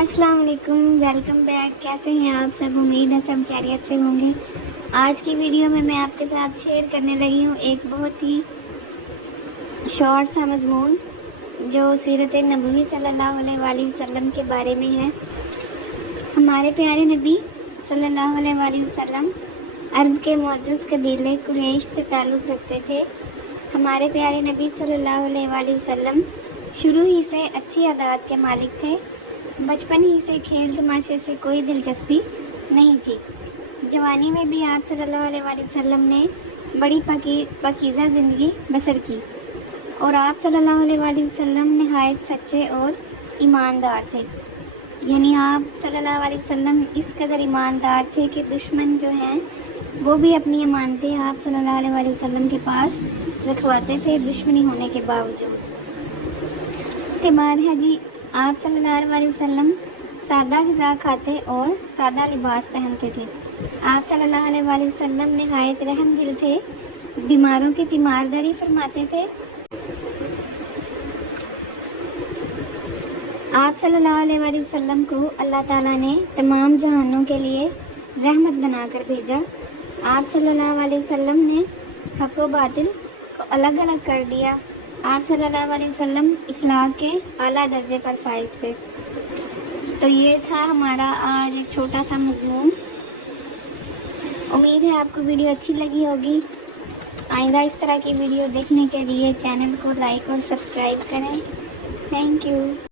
السلام علیکم، welcome back. کیسے ہیں آپ سب؟ امید ہے سب خیریت سے ہوں گے۔ آج کی ویڈیو میں آپ کے ساتھ شیئر کرنے لگی ہوں ایک بہت ہی شارٹ سا مضمون جو سیرت نبوی صلی اللہ علیہ وآلہ وسلم کے بارے میں ہے۔ ہمارے پیارے نبی صلی اللہ علیہ وآلہ وسلم عرب کے معزز قبیلے قریش سے تعلق رکھتے تھے۔ ہمارے پیارے نبی صلی اللہ علیہ وآلہ وسلم شروع ہی سے اچھی عادات کے مالک تھے۔ بچپن ہی سے کھیل تماشے سے کوئی دلچسپی نہیں تھی۔ جوانی میں بھی آپ صلی اللہ علیہ وآلہ وسلم نے بڑی پاکیزہ زندگی بسر کی، اور آپ صلی اللہ علیہ وآلہ وسلم نہایت سچے اور ایماندار تھے۔ یعنی آپ صلی اللہ علیہ وسلم اس قدر ایماندار تھے کہ دشمن جو ہیں وہ بھی اپنی امانتیں آپ صلی اللہ علیہ وآلہ وسلم کے پاس رکھواتے تھے، دشمنی ہونے کے باوجود۔ اس کے بعد ہے آپ صلی اللہ علیہ وسلم سادہ غذا کھاتے اور سادہ لباس پہنتے تھے۔ آپ صلی اللہ علیہ وآلہ وسلم نہایت رحم دل تھے، بیماروں کی تیمارداری فرماتے تھے۔ آپ صلی اللہ علیہ وآلہ وسلم کو اللہ تعالیٰ نے تمام جہانوں کے لیے رحمت بنا کر بھیجا۔ آپ صلی اللہ علیہ وسلم نے حق و باطل کو الگ الگ کر دیا۔ آپ صلی اللہ علیہ وسلم اخلاق کے اعلیٰ درجے پر فائز تھے۔ تو یہ تھا ہمارا آج ایک چھوٹا سا مضمون۔ امید ہے آپ کو ویڈیو اچھی لگی ہوگی۔ آئندہ اس طرح کی ویڈیو دیکھنے کے لیے چینل کو لائک اور سبسکرائب کریں۔ Thank you.